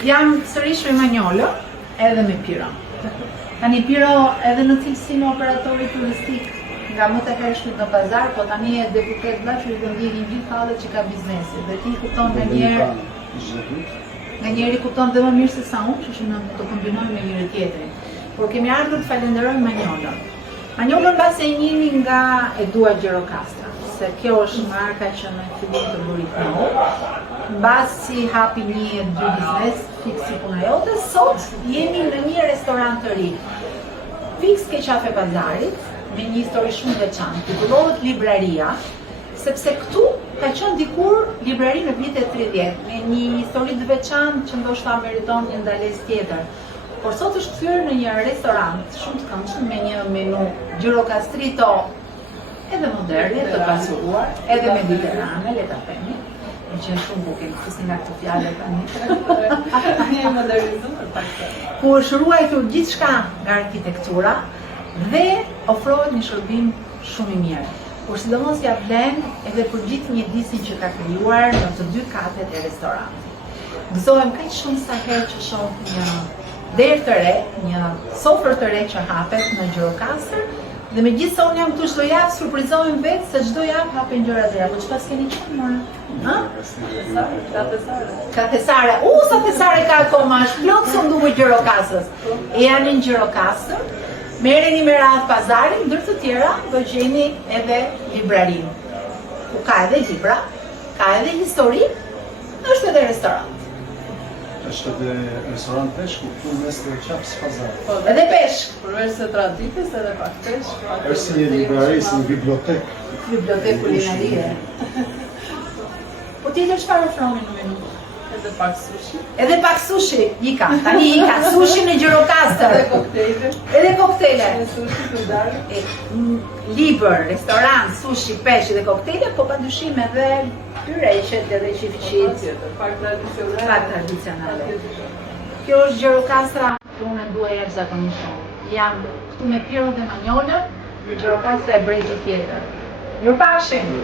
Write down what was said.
Jam sërish me Manjolo, edhe me Piro. Tani Piro edhe në cilësinë e operatorit turistik nga më të hershmit në pazar, po tani e deputet bashkë do ndjekin gjithë hallet që ka biznesi. Dhe ti kupton nga njëri kupton dhe më mirë se sa unë, që ne do të kombinojmë me njëri tjetrin. Por kemi ardhur të falenderojmë Manjolon. Manjolon mbasi e njihni nga Edua Gjirokastra, se kjo është marka që në fillim të bëri këtu. Mbasi hapi 1-2 biznes fiks si puna jote, sot jemi në një restorant të ri. Fiks ke qafe pazarit, me një histori shumë veçantë, titullohet Libraria, sepse këtu ka qenë dikur librari në vitet 30, me një histori të veçantë që ndoshta meriton një ndalesë tjetër. Por sot është kthyer në një restorant shumë të këndshëm me një menu Gjirokastrito edhe moderne, të pasuruar, edhe mediterrane, le ta themi. Më qenë shumë bukur, fusin nga këto fjalë tani. Një modernizuar pak. Ku është ruajtur gjithçka nga arkitektura dhe ofrohet një shërbim shumë i mirë. Por sidomos ja vlen edhe për gjithë mjedisin që ka krijuar në të dy katet e restorantit. Gëzohem kaq shumë sa herë që shoh një derë të re, një sofër të re që hapet në Gjirokastër, dhe megjithëse unë jam këtu çdo javë, surprizohem vetë se çdo javë hapen gjëra të reja. Po çfarë s'keni qenë more? Katesare. Sa Katesare ka akoma, është plot së ndumë Gjirokastrës. E janë në Gjirokastër. Merreni me radhë pazarin, ndër të tjera do gjeni edhe librarinë. Ku ka edhe libra, ka edhe histori, është edhe restorant. Është edhe restorant peshku, këtu mes të qapës pazar. Edhe peshk. Përveç se traditës edhe pak peshk. Është si një librari, si një bibliotek. Bibliotek kulinarie. Po tjetër çfarë ofroni në menu? Edhe pak sushi. Edhe pak sushi, ika. Tani ika, sushi në Gjirokastër. Edhe koktejle. Edhe koktejle. Sushi të darë. Libër, restorant, sushi, peshk dhe koktejle, po padyshim edhe pyreqet edhe qifqit. Pak tradicionale. Pak tradicionale. Kjo është Gjirokastra, që unë e dua jashtëzakonisht shumë. Jam këtu me Piro dhe Manjolën, Gjirokastra e brezit tjetër. Mirupafshim.